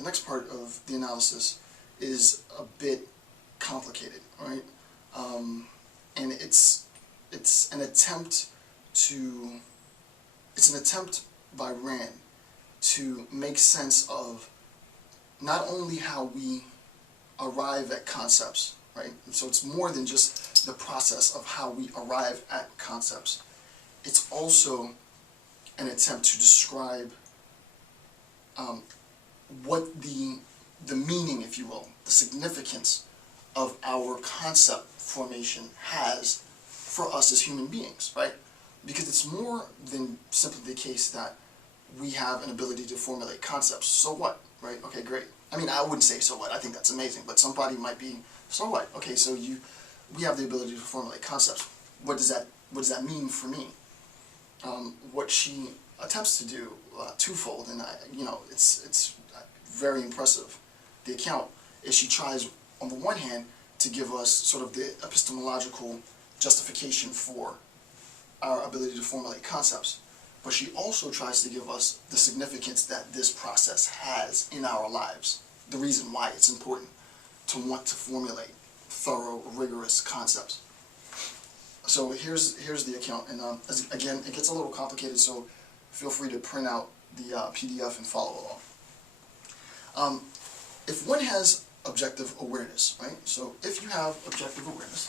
the next part of the analysis is a bit complicated, right? And it's an attempt by Rand to make sense of not only how we arrive at concepts, right? So it's more than just the process of how we arrive at concepts. It's also an attempt to describe what the meaning, if you will, the significance of our concept formation has for us as human beings, right? Because it's more than simply the case that we have an ability to formulate concepts. So what, right? Okay, great. I mean, I wouldn't say so what. I think that's amazing. But somebody might be, so what? Okay, so we have the ability to formulate concepts. What does that mean for me? What she attempts to do twofold, and it's very impressive. The account is she tries, on the one hand, to give us sort of the epistemological justification for our ability to formulate concepts, but she also tries to give us the significance that this process has in our lives, the reason why it's important to want to formulate thorough, rigorous concepts. So here's the account, and again, it gets a little complicated, so feel free to print out the PDF and follow along. If one has objective awareness, right? So if you have objective awareness,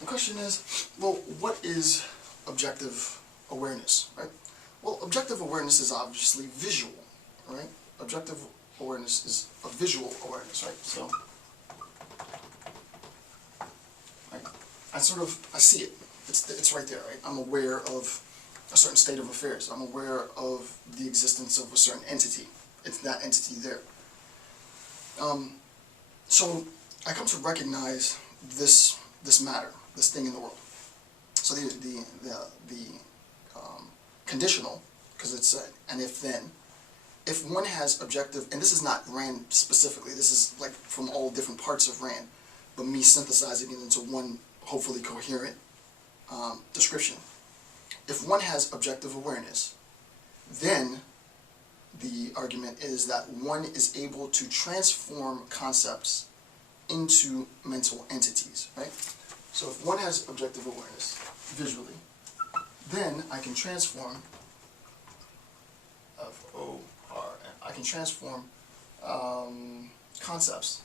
the question is, well, what is objective awareness, right? Well, objective awareness is obviously visual, right? Objective awareness is a visual awareness, right? So, right, I see it. It's right there, right? I'm aware of a certain state of affairs. I'm aware of the existence of a certain entity. It's that entity there. So I come to recognize this matter, this thing in the world. So the conditional, because it's an if-then. If one has objective, and this is not Rand specifically, this is like from all different parts of Rand, but me synthesizing it into one hopefully coherent description. If one has objective awareness, then the argument is that one is able to transform concepts into mental entities, right? So if one has objective awareness visually, then I can transform I can transform concepts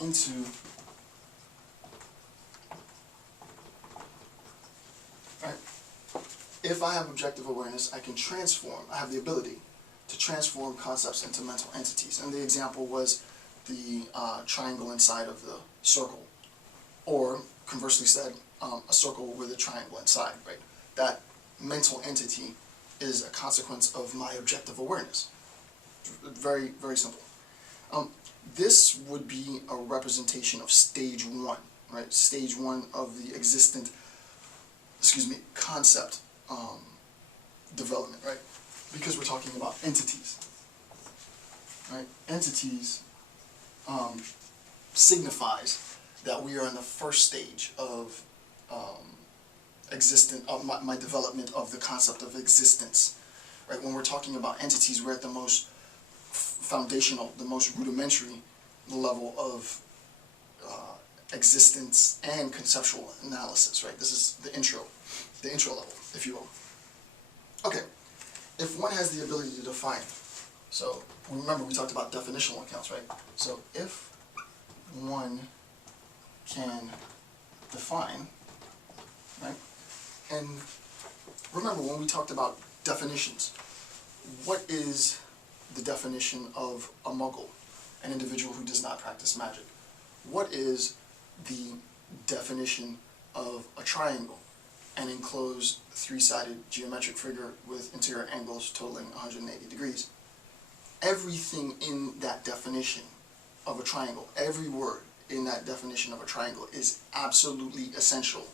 into right. If I have objective awareness, I have the ability to transform concepts into mental entities. And the example was the triangle inside of the circle, or conversely said, a circle with a triangle inside, right? That mental entity is a consequence of my objective awareness. Very, very simple. This would be a representation of stage one, right? Stage one of the existent, concept development, right? Because we're talking about entities, right? Entities signifies that we are in the first stage of my development of the concept of existence, right? When we're talking about entities, we're at the most foundational, the most rudimentary level of existence and conceptual analysis, right? This is the intro level, if you will. Okay, if one has the ability to define, so remember we talked about definitional accounts, right? So if one can define, right? And remember when we talked about definitions, what is the definition of a muggle, an individual who does not practice magic? What is the definition of a triangle, an enclosed three-sided geometric figure with interior angles totaling 180 degrees? Everything in that definition of a triangle, every word in that definition of a triangle is absolutely essential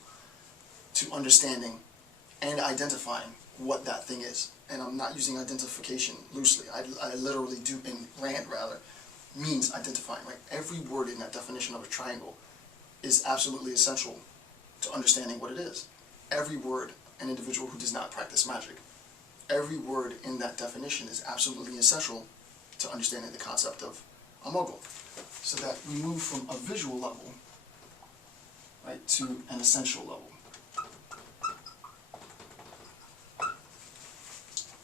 to understanding and identifying what that thing is. And I'm not using identification loosely. I literally do, in Rand rather, means identifying, right? Every word in that definition of a triangle is absolutely essential to understanding what it is. Every word, an individual who does not practice magic, every word in that definition is absolutely essential to understanding the concept of a mogul. So that we move from a visual level, right, to an essential level.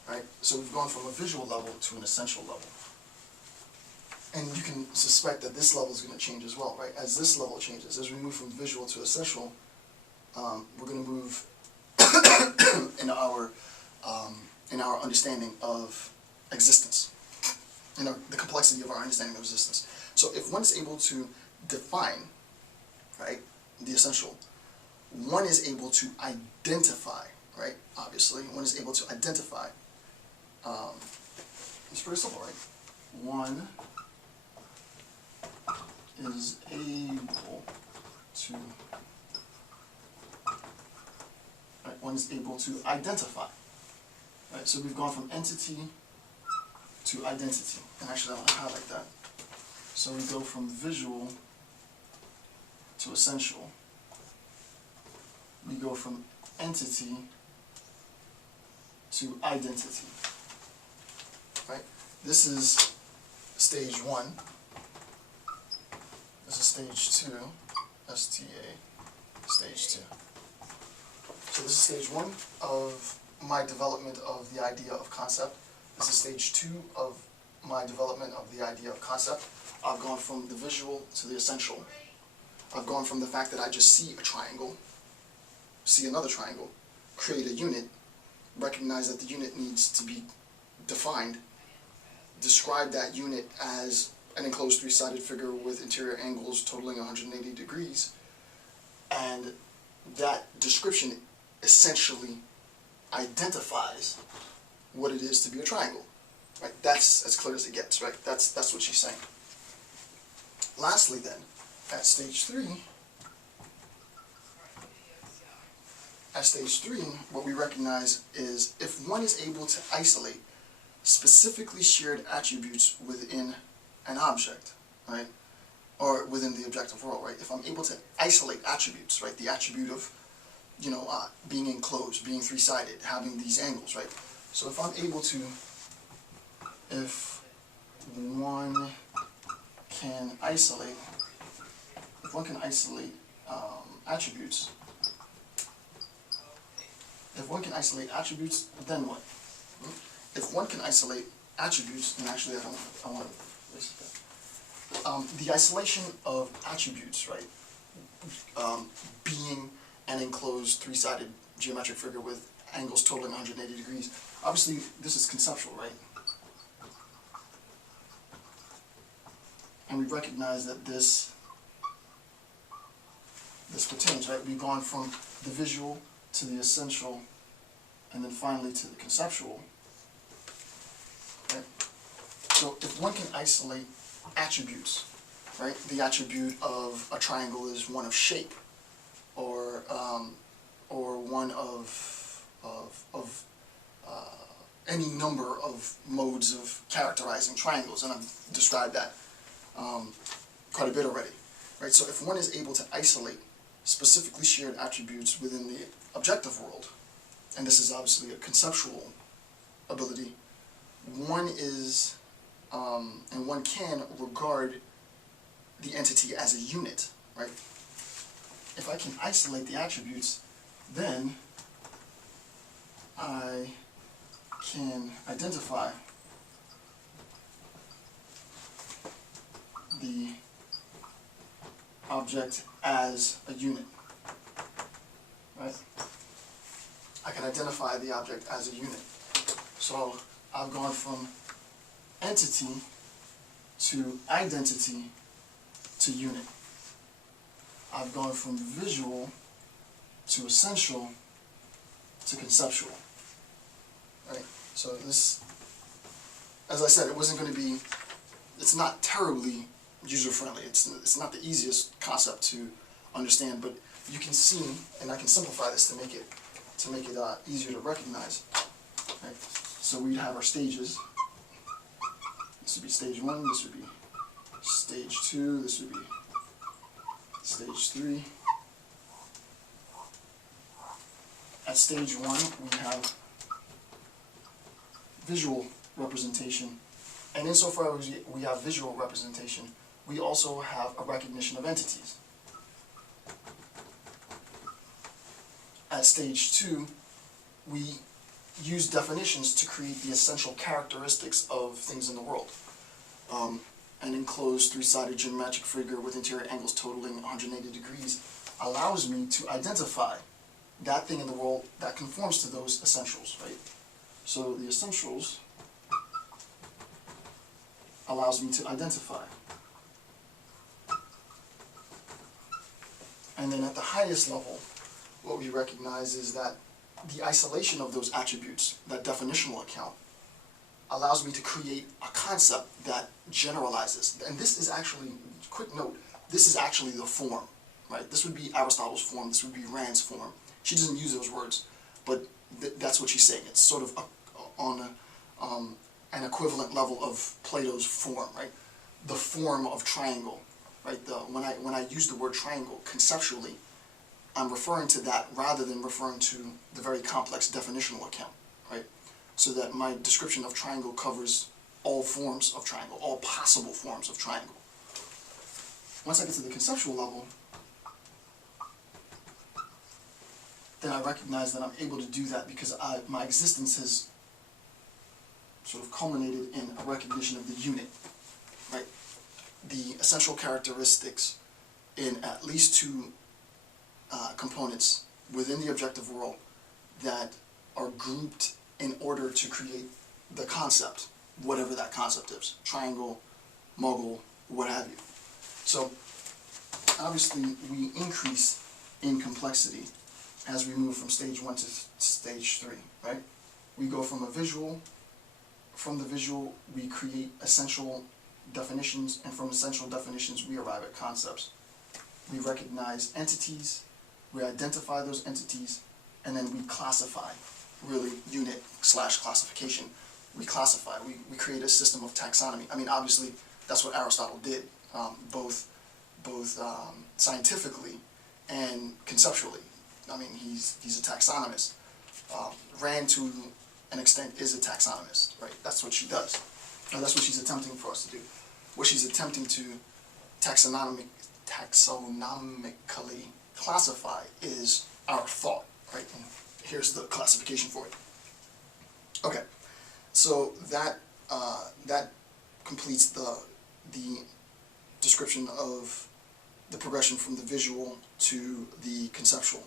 Right? So we've gone from a visual level to an essential level. And you can suspect that this level is going to change as well, right? As this level changes, as we move from visual to essential, we're going to move in our understanding of existence, the complexity of our understanding of existence. So if one is able to define, right, the essential, one is able to identify, right? Obviously, one is able to identify. It's pretty simple, right? One is able to, right? One is able to identify. Right? So we've gone from entity to identity. And actually, I want to highlight that. So we go from visual to essential. We go from entity to identity. Right? This is stage 1. This is stage 2, STA, stage 2. So this is stage 1 of my development of the idea of concept. This is stage 2 of my development of the idea of concept. I've gone from the visual to the essential. I've gone from the fact that I just see a triangle, see another triangle, create a unit, recognize that the unit needs to be defined, describe that unit as an enclosed three-sided figure with interior angles totaling 180 degrees, and that description essentially identifies what it is to be a triangle. Right? That's as clear as it gets, right? That's what she's saying. Lastly then, at stage 3, what we recognize is if one is able to isolate specifically shared attributes within an object, right, or within the objective world, right, if I'm able to isolate attributes, right, the attribute of, being enclosed, being three-sided, having these angles, right, so if I'm able to, if one can isolate attributes, then what? If one can isolate attributes, and actually I want to the isolation of attributes, right? Being an enclosed three-sided geometric figure with angles totaling 180 degrees. Obviously, this is conceptual, right? And we recognize that this pertains, right? We've gone from the visual to the essential, and then finally to the conceptual. Right? So if one can isolate attributes, right? The attribute of a triangle is one of shape, or one of any number of modes of characterizing triangles, and I've described that quite a bit already. Right? So if one is able to isolate specifically shared attributes within the objective world, and this is obviously a conceptual ability, one is, and one can regard the entity as a unit, right? If I can isolate the attributes, then I can identify the object as a unit, right? I can identify the object as a unit. So I've gone from entity to identity to unit. I've gone from visual to essential to conceptual, right? So this, as I said, it wasn't going to be, it's not terribly user-friendly. It's not the easiest concept to understand, but you can see, and I can simplify this to make it easier to recognize. Right? So we'd have our stages. This would be stage 1. This would be stage 2. This would be stage 3. at stage 1, we have visual representation. And insofar as we have visual representation, we also have a recognition of entities. At stage 2, we use definitions to create the essential characteristics of things in the world. An enclosed three-sided geometric figure with interior angles totaling 180 degrees allows me to identify that thing in the world that conforms to those essentials, right? So the essentials allows me to identify. And then at the highest level, what we recognize is that the isolation of those attributes, that definitional account, allows me to create a concept that generalizes. And this is actually, quick note, this is actually the form, right? This would be Aristotle's form, this would be Rand's form. She doesn't use those words, but that's what she's saying. It's sort of on an equivalent level of Plato's form, right? The form of triangle, right? When I use the word triangle conceptually, I'm referring to that rather than referring to the very complex definitional account, right? So that my description of triangle covers all forms of triangle, all possible forms of triangle. Once I get to the conceptual level, then I recognize that I'm able to do that because my existence has sort of culminated in a recognition of the unit, right? The essential characteristics in at least two components within the objective world that are grouped in order to create the concept, whatever that concept is, triangle, mogul, what have you. So obviously we increase in complexity as we move from stage 1 to stage 3, right? We go from the visual we create essential definitions, and from essential definitions we arrive at concepts. We recognize entities, we identify those entities, and then we classify, really unit / classification. We classify, we create a system of taxonomy. I mean, obviously, that's what Aristotle did, both scientifically and conceptually. I mean, he's a taxonomist. Rand, to an extent, is a taxonomist, right? That's what she does. And that's what she's attempting for us to do. What she's attempting to taxonomically classify is our thought, right? And here's the classification for it. Okay, so that completes the description of the progression from the visual to the conceptual.